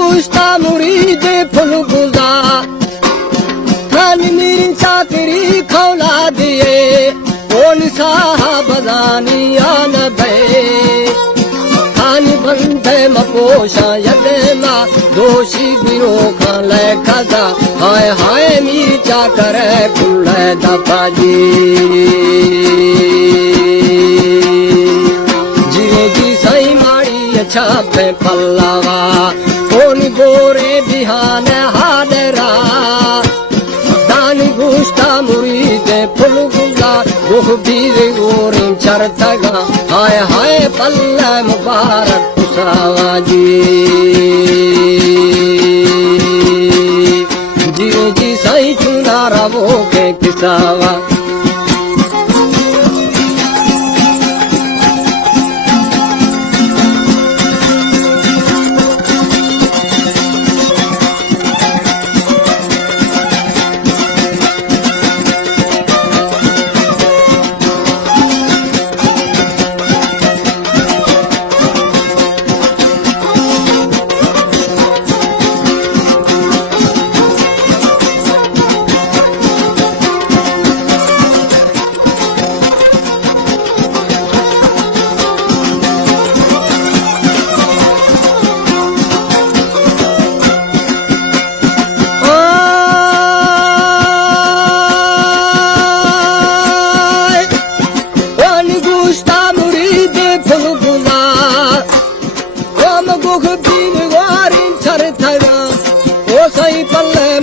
गुस्ता मुरीद फुल गुजा खान मेरी चाकरी खौला दिए कौन साहब जानिया न भे खान बंदे मपोशा यदे मा दोषी गिरो खान खजा हाय हाय मीर चाकर फुल दफा जी जिवे जी सही माड़ी अच्छा पे पल्लावा कौन गोरे बिहान हाडरा दान गुस्ता मुरीद फुल गुजा गुह बीर गोरे चरतगा हाय हाय पल्ला मुबारक कुसावा जी जिवे जी सही चुना रवो के किसावा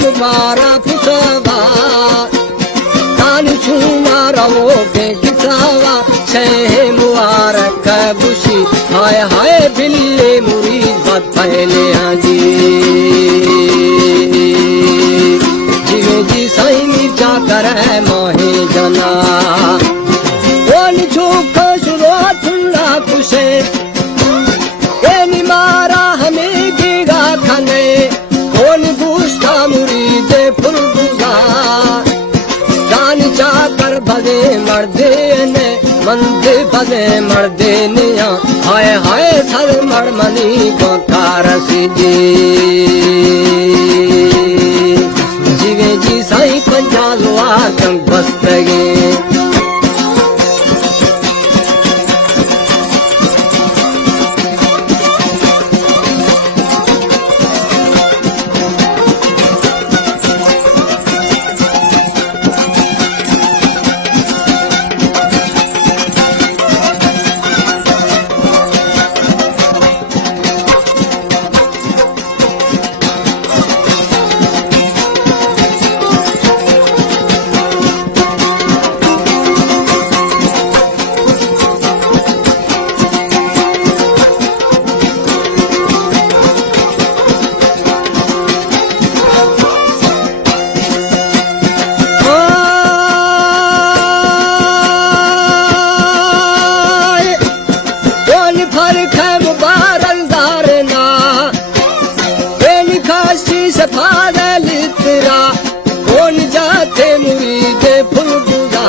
मुबारा पुसवा तान छूना रवो के किसावा छह मुबारक बुशी हाय हाय बिल्ले मुरीद बत पहले आजी जिवे जी साई मिर्चा करे मोहे जना कौन झोंका शुरू ठुल्ला कुशे मारा हमें गिगा खाने कौन गुस्ता मुरीद फुल गुजा दान चाकर भले मर्दे ने मंदे भले मर्दे निया हाय हाय सर मरमनी बकार जी जिवे जी साई पंजालवा तंग बस्तगे कौन जाते मुरीद फुल गुजा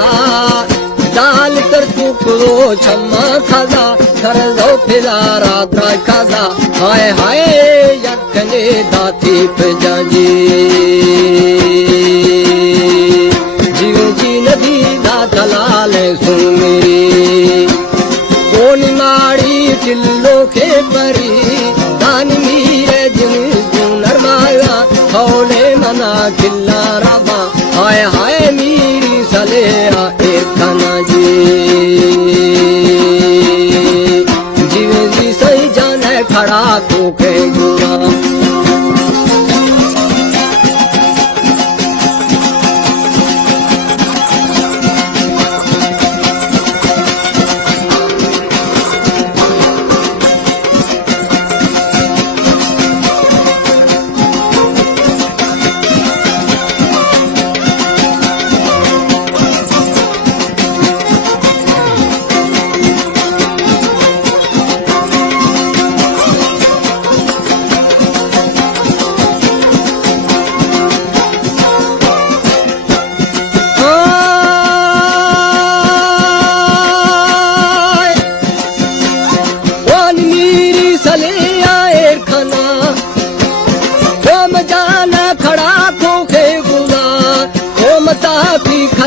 दाल कर टुकड़ो छम्मा खाजा कर दो फिलारा द्रा खाजा हाय हाय यखने दाती पे जाजी जीव जी नदी दा दलाले सुन मेरी कौन माड़ी चिल्लो के परी दान मीरे जिन नरमाया हौले मना किल्ला रवा हाय हाय मीरी सलेरा एक खाना जी जीवे जी सही जाने खड़ा तो के गुना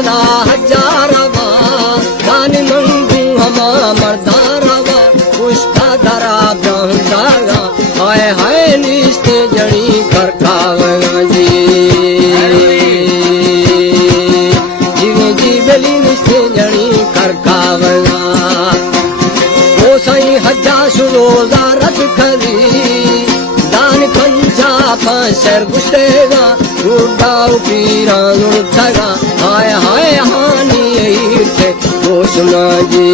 खदा हजारवा दान मंगू हमा मर्दारवा पुष्टा धरा ब्रह्मदागा हाय हाय निस्ते जड़ी कर खावगा जी जीवे जीवली निस्ते जड़ी कर खावगा ओ सही हजा सुरोजा रथ खरी दान पंचा पंचर गुस्तेगा रुडाऊ पीरा उठगा हाय हाय हानी ईर्थे घोषणा जी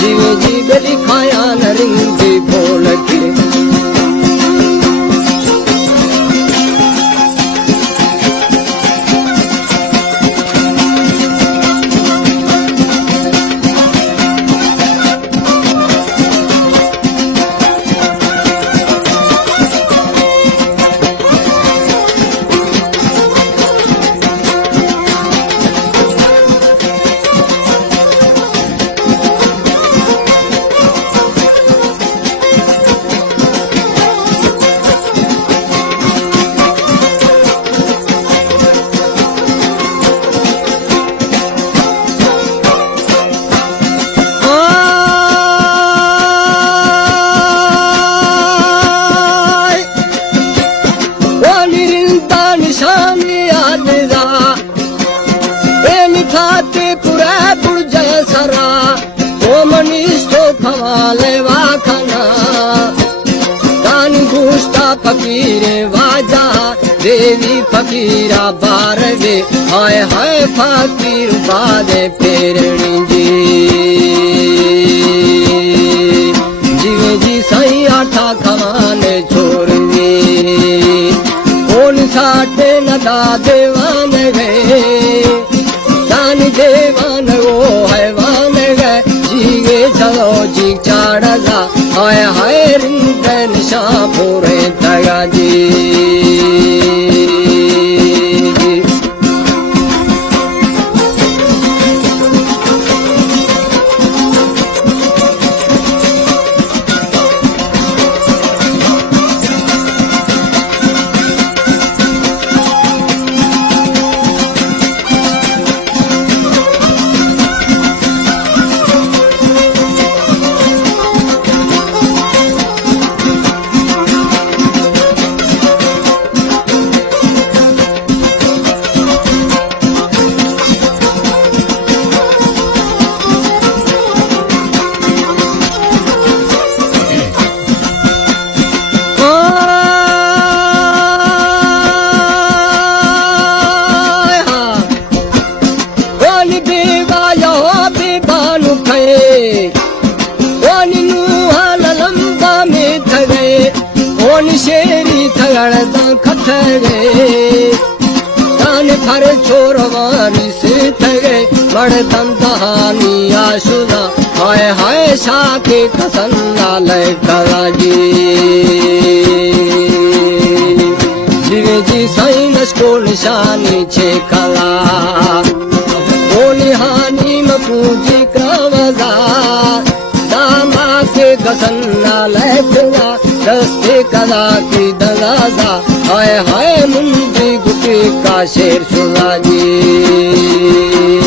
जीवे जीवे लिखाया नरिंदी बोल के फकीरे वाजा देवी फकीरा बारवे हाय हाय फकीर बादे फेरणी जी जीवे जी सही आठा खवाने छोड़वे कौन साटे नदा देवान गए दान देवान वो हैवान गए जीवे चलो जी चाड़गा हाय हाय रिंदन शापूरे तगा जी शेरी थगड़ खठगे दान फर छोरवानी से थगे बड़ दंतहानी आशुदा हाय हाय शाके कसन्ना लय कला जी जीवे जी साइनस को निशानी छे कला हानी में पूजी क्रमदा दामा के कसन्ना लय कला दस्ते कला की दगादा हाय हाय मुंडी गुटी का शेर सुला जी